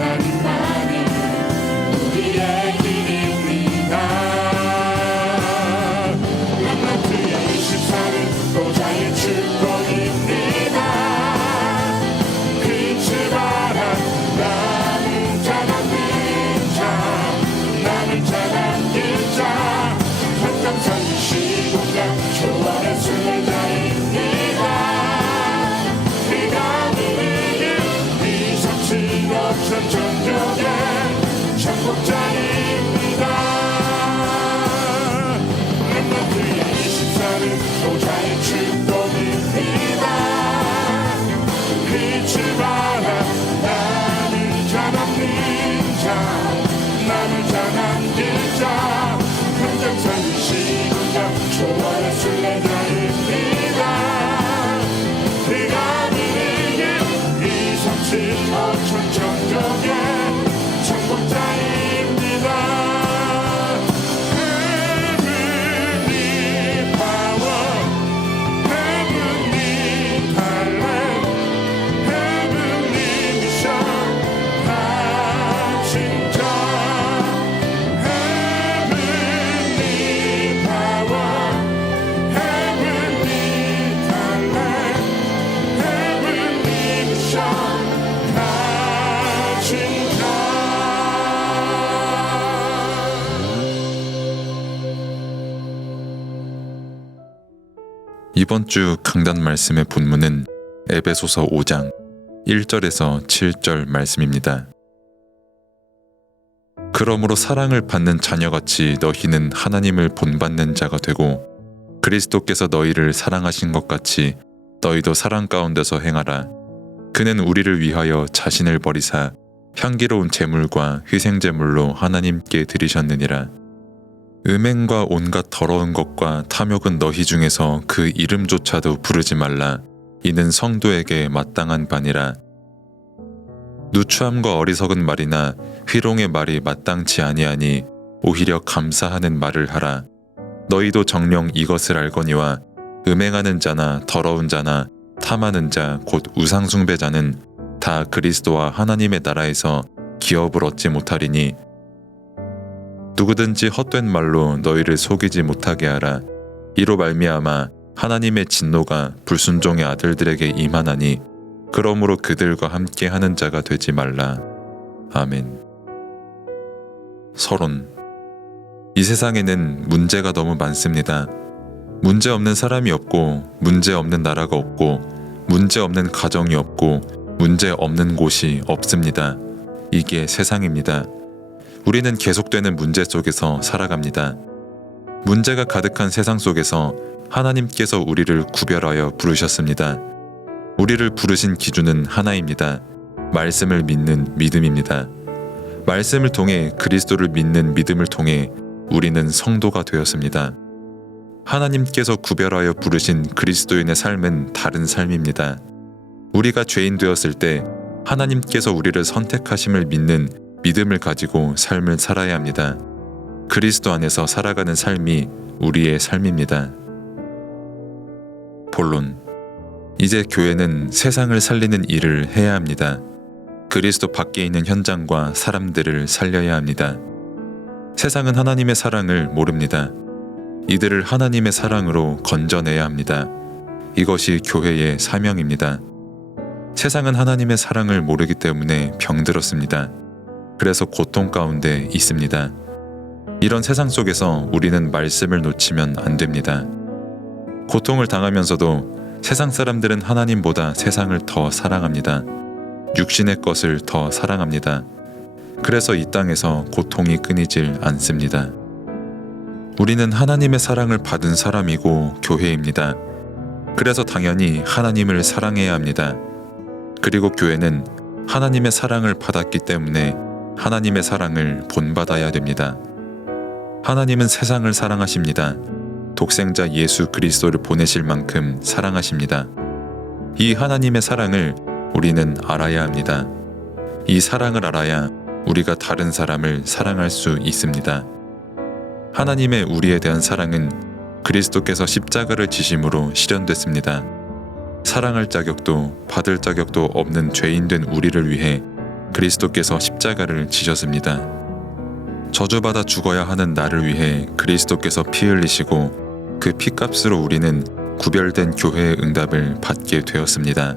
하나님만이 우리의 길입니다. 렘넌트의 24는 보좌의 축복입니다. 빛을 발한 남은 자 남는 자 남은 자 남긴 자 현장선 시공간 조언의 순례자입니다. 그가 누리는 이 삼칠 어천 전역의 정복자입니다. 렘넌트의 24는 보좌의 축복입니다. 빛을 발한 남은 자 남는 자 남은 자 남긴 자 현장선 시공간 조언의 순례자입니다. 그가 누리는 이 삼칠 어천 전역의 정복자입니다. Heavenly power, heavenly talent, heavenly mission, 가진 자. Heavenly power, heavenly talent, heavenly mission, 가진 자. 이번 주 강단 말씀의 본문은 에베소서 5장 1절에서 7절 말씀입니다. 그러므로 사랑을 받는 자녀같이 너희는 하나님을 본받는 자가 되고 그리스도께서 너희를 사랑하신 것 같이 너희도 사랑 가운데서 행하라. 그는 우리를 위하여 자신을 버리사 향기로운 제물과 희생제물로 하나님께 드리셨느니라. 음행과 온갖 더러운 것과 탐욕은 너희 중에서 그 이름조차도 부르지 말라. 이는 성도에게 마땅한 바니라. 누추함과 어리석은 말이나 희롱의 말이 마땅치 아니하니 오히려 감사하는 말을 하라. 너희도 정녕 이것을 알거니와 음행하는 자나 더러운 자나 탐하는 자 곧 우상숭배자는 다 그리스도와 하나님의 나라에서 기업을 얻지 못하리니 누구든지 헛된 말로 너희를 속이지 못하게 하라. 이로 말미암아 하나님의 진노가 불순종의 아들들에게 임하나니 그러므로 그들과 함께 하는 자가 되지 말라. 아멘. 서론. 이 세상에는 문제가 너무 많습니다. 문제 없는 사람이 없고 문제 없는 나라가 없고 문제 없는 가정이 없고 문제 없는 곳이 없습니다. 이게 세상입니다. 우리는 계속되는 문제 속에서 살아갑니다. 문제가 가득한 세상 속에서 하나님께서 우리를 구별하여 부르셨습니다. 우리를 부르신 기준은 하나입니다. 말씀을 믿는 믿음입니다. 말씀을 통해 그리스도를 믿는 믿음을 통해 우리는 성도가 되었습니다. 하나님께서 구별하여 부르신 그리스도인의 삶은 다른 삶입니다. 우리가 죄인 되었을 때 하나님께서 우리를 선택하심을 믿는 믿음을 가지고 삶을 살아야 합니다. 그리스도 안에서 살아가는 삶이 우리의 삶입니다. 본론. 이제 교회는 세상을 살리는 일을 해야 합니다. 그리스도 밖에 있는 현장과 사람들을 살려야 합니다. 세상은 하나님의 사랑을 모릅니다. 이들을 하나님의 사랑으로 건져내야 합니다. 이것이 교회의 사명입니다. 세상은 하나님의 사랑을 모르기 때문에 병들었습니다. 그래서 고통 가운데 있습니다. 이런 세상 속에서 우리는 말씀을 놓치면 안 됩니다. 고통을 당하면서도 세상 사람들은 하나님보다 세상을 더 사랑합니다. 육신의 것을 더 사랑합니다. 그래서 이 땅에서 고통이 끊이질 않습니다. 우리는 하나님의 사랑을 받은 사람이고 교회입니다. 그래서 당연히 하나님을 사랑해야 합니다. 그리고 교회는 하나님의 사랑을 받았기 때문에 하나님의 사랑을 본받아야 됩니다. 하나님은 세상을 사랑하십니다. 독생자 예수 그리스도를 보내실 만큼 사랑하십니다. 이 하나님의 사랑을 우리는 알아야 합니다. 이 사랑을 알아야 우리가 다른 사람을 사랑할 수 있습니다. 하나님의 우리에 대한 사랑은 그리스도께서 십자가를 지심으로 실현됐습니다. 사랑할 자격도 받을 자격도 없는 죄인된 우리를 위해 그리스도께서 십자가를 지셨습니다. 저주받아 죽어야 하는 나를 위해 그리스도께서 피 흘리시고 그 피값으로 우리는 구별된 교회의 응답을 받게 되었습니다.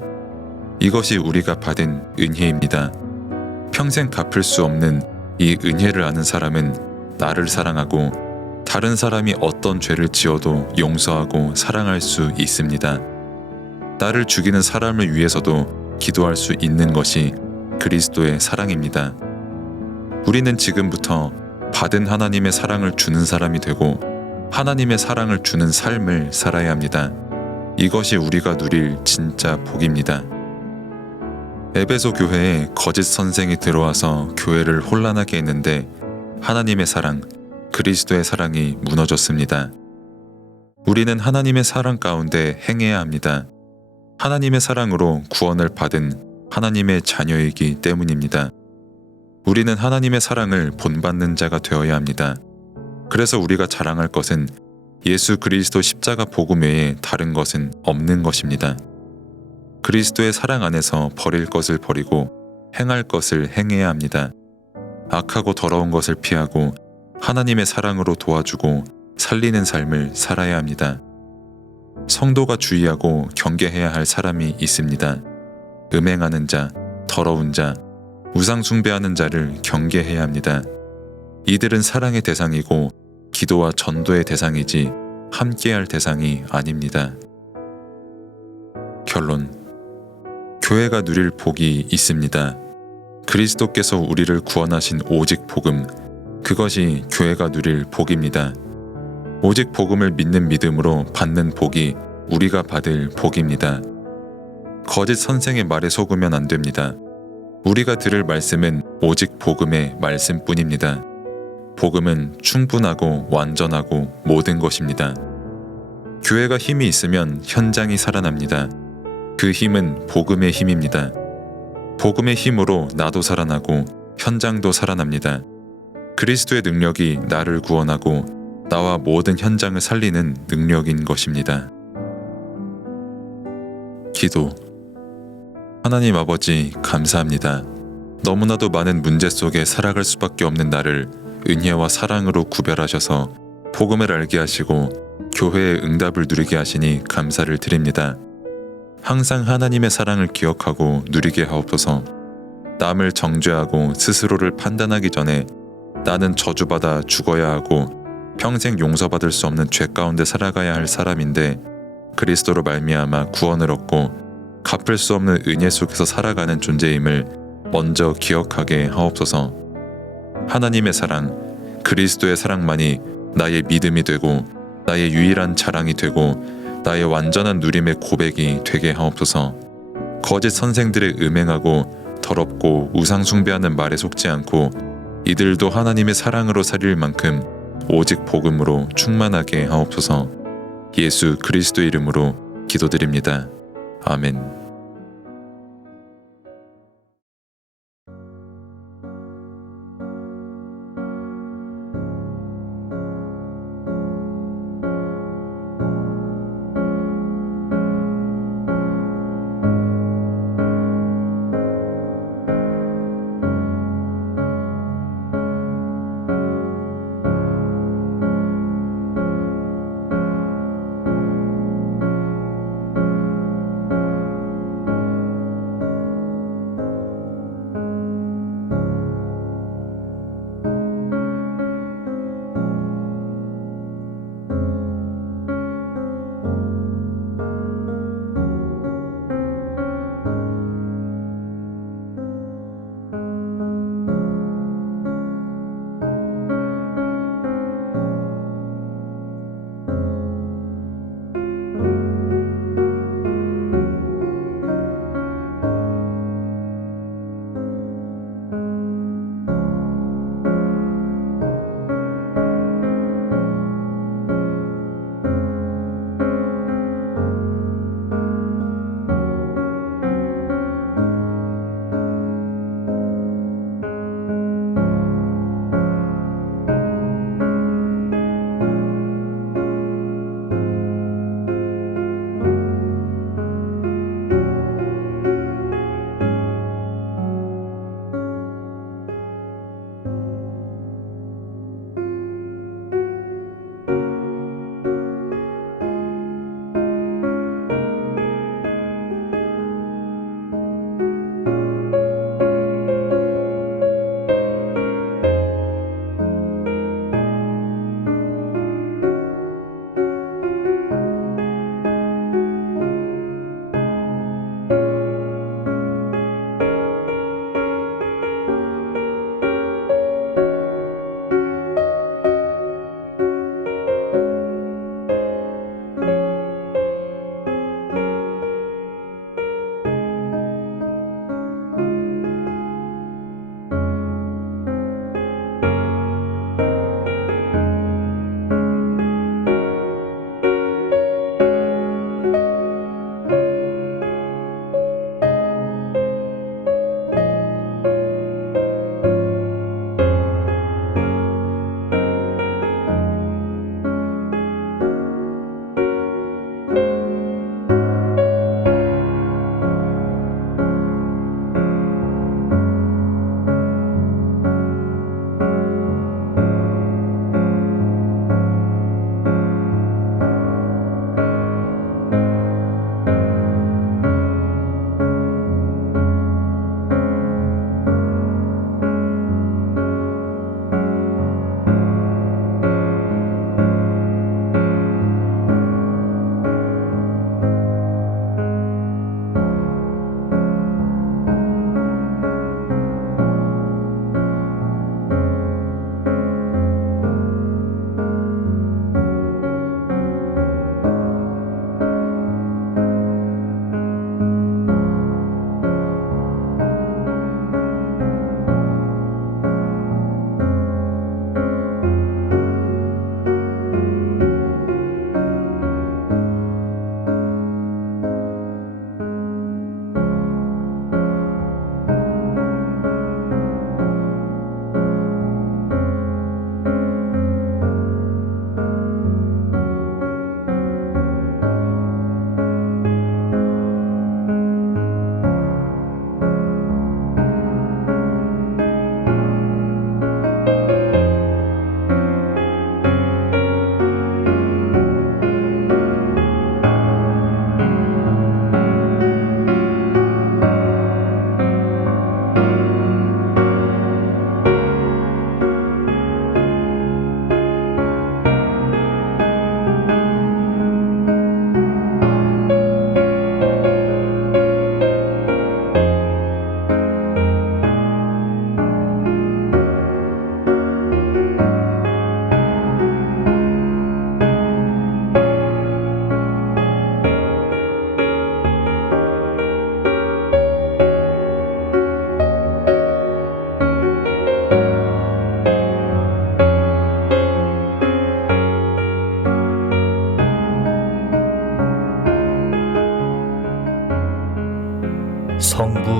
이것이 우리가 받은 은혜입니다. 평생 갚을 수 없는 이 은혜를 아는 사람은 나를 사랑하고 다른 사람이 어떤 죄를 지어도 용서하고 사랑할 수 있습니다. 나를 죽이는 사람을 위해서도 기도할 수 있는 것이 그리스도의 사랑입니다. 우리는 지금부터 받은 하나님의 사랑을 주는 사람이 되고 하나님의 사랑을 주는 삶을 살아야 합니다. 이것이 우리가 누릴 진짜 복입니다. 에베소 교회에 거짓 선생이 들어와서 교회를 혼란하게 했는데 하나님의 사랑, 그리스도의 사랑이 무너졌습니다. 우리는 하나님의 사랑 가운데 행해야 합니다. 하나님의 사랑으로 구원을 받은 하나님의 자녀이기 때문입니다. 우리는 하나님의 사랑을 본받는 자가 되어야 합니다. 그래서 우리가 자랑할 것은 예수 그리스도 십자가 복음 외에 다른 것은 없는 것입니다. 그리스도의 사랑 안에서 버릴 것을 버리고 행할 것을 행해야 합니다. 악하고 더러운 것을 피하고 하나님의 사랑으로 도와주고 살리는 삶을 살아야 합니다. 성도가 주의하고 경계해야 할 사람이 있습니다. 음행하는 자, 더러운 자, 우상 숭배하는 자를 경계해야 합니다. 이들은 사랑의 대상이고 기도와 전도의 대상이지 함께할 대상이 아닙니다. 결론. 교회가 누릴 복이 있습니다. 그리스도께서 우리를 구원하신 오직 복음, 그것이 교회가 누릴 복입니다. 오직 복음을 믿는 믿음으로 받는 복이 우리가 받을 복입니다. 거짓 선생의 말에 속으면 안 됩니다. 우리가 들을 말씀은 오직 복음의 말씀뿐입니다. 복음은 충분하고 완전하고 모든 것입니다. 교회가 힘이 있으면 현장이 살아납니다. 그 힘은 복음의 힘입니다. 복음의 힘으로 나도 살아나고 현장도 살아납니다. 그리스도의 능력이 나를 구원하고 나와 모든 현장을 살리는 능력인 것입니다. 기도. 하나님 아버지, 감사합니다. 너무나도 많은 문제 속에 살아갈 수밖에 없는 나를 은혜와 사랑으로 구별하셔서 복음을 알게 하시고 교회의 응답을 누리게 하시니 감사를 드립니다. 항상 하나님의 사랑을 기억하고 누리게 하옵소서. 남을 정죄하고 스스로를 판단하기 전에 나는 저주받아 죽어야 하고 평생 용서받을 수 없는 죄 가운데 살아가야 할 사람인데 그리스도로 말미암아 구원을 얻고 갚을 수 없는 은혜 속에서 살아가는 존재임을 먼저 기억하게 하옵소서. 하나님의 사랑, 그리스도의 사랑만이 나의 믿음이 되고 나의 유일한 자랑이 되고 나의 완전한 누림의 고백이 되게 하옵소서. 거짓 선생들의 음행하고 더럽고 우상 숭배하는 말에 속지 않고 이들도 하나님의 사랑으로 살릴 만큼 오직 복음으로 충만하게 하옵소서. 예수 그리스도 이름으로 기도드립니다. 아멘.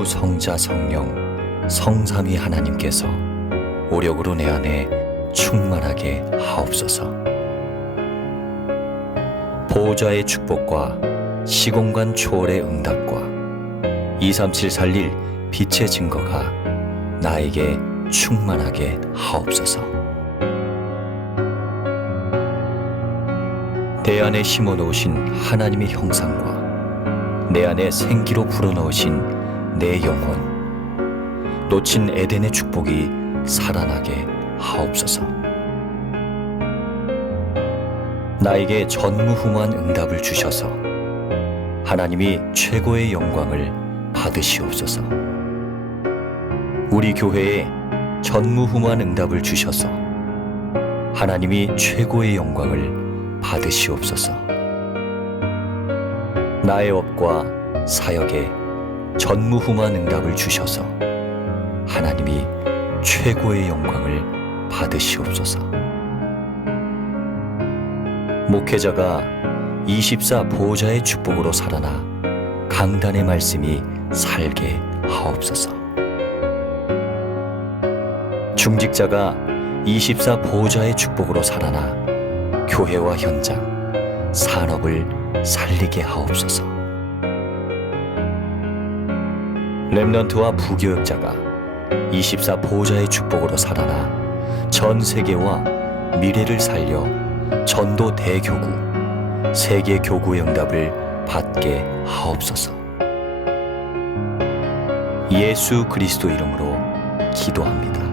성부, 성자, 성령, 성삼위 하나님께서 오력으로 내 안에 충만하게 하옵소서. 보호자의 축복과 시공간 초월의 응답과 237 살릴 빛의 증거가 나에게 충만하게 하옵소서. 내 안에 심어놓으신 하나님의 형상과 내 안에 생기로 불어넣으신 내 영혼, 놓친 에덴의 축복이 살아나게 하옵소서. 나에게 전무후무한 응답을 주셔서 하나님이 최고의 영광을 받으시옵소서. 우리 교회에 전무후무한 응답을 주셔서 하나님이 최고의 영광을 받으시옵소서. 나의 업과 사역에 전무후무한 응답을 주셔서 하나님이 최고의 영광을 받으시옵소서. 목회자가 24 보호자의 축복으로 살아나 강단의 말씀이 살게 하옵소서. 중직자가 24 보호자의 축복으로 살아나 교회와 현장, 산업을 살리게 하옵소서. 렘넌트와 부교역자가 24 보호자의 축복으로 살아나 전 세계와 미래를 살려 전도 대교구, 세계 교구의 응답을 받게 하옵소서. 예수 그리스도 이름으로 기도합니다.